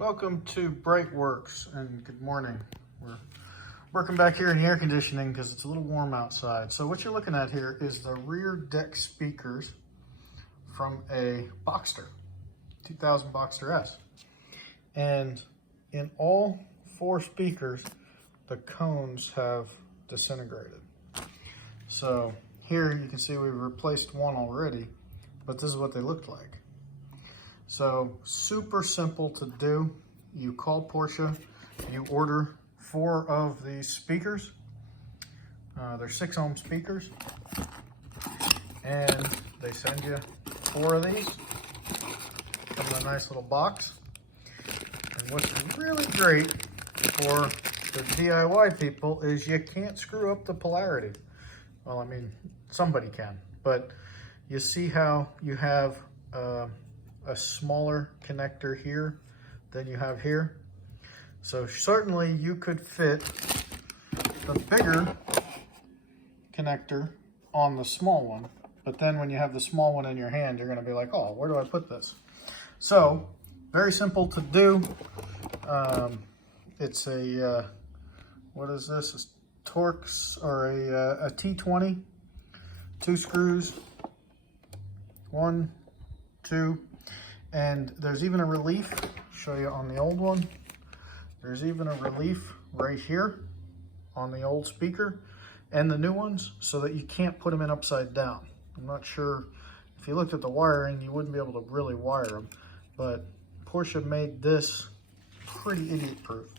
Welcome to BreitWerks and good morning. We're working back here in the air conditioning because it's a little warm outside. So what you're looking at here is the rear deck speakers from a Boxster, 2000 Boxster S. And in all four speakers, the cones have disintegrated. So here you can see we've replaced one already, but this is what they looked like. So super simple to do. You call Porsche, you order 4 of these speakers. They're 6-ohm speakers, and they send you 4 of these. Come in a nice little box. And what's really great for the DIY people is you can't screw up the polarity. Well, I mean, somebody can, but you see how you have a smaller connector here than you have here. So certainly you could fit the bigger connector on the small one, but then when you have the small one in your hand, you're gonna be like, oh, where do I put this? So very simple to do. It's a, what is this? It's Torx, or a T20, 2 screws, 1, 2, and there's even a relief. Show you on the old one. There's even a relief right here on the old speaker and the new ones, so that you can't put them in upside down. I'm not sure if you looked at the wiring, you wouldn't be able to really wire them, but Porsche made this pretty idiot proof.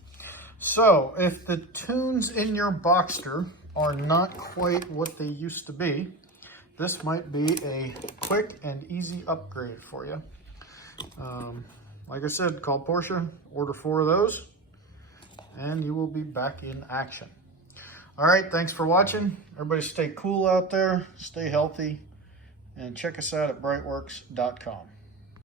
So if the tunes in your Boxster are not quite what they used to be, this might be a quick and easy upgrade for you. Like I said, call Porsche, order 4 of those, and you will be back in action. All right, thanks for watching. Everybody stay cool out there, stay healthy, and check us out at BreitWerks.com.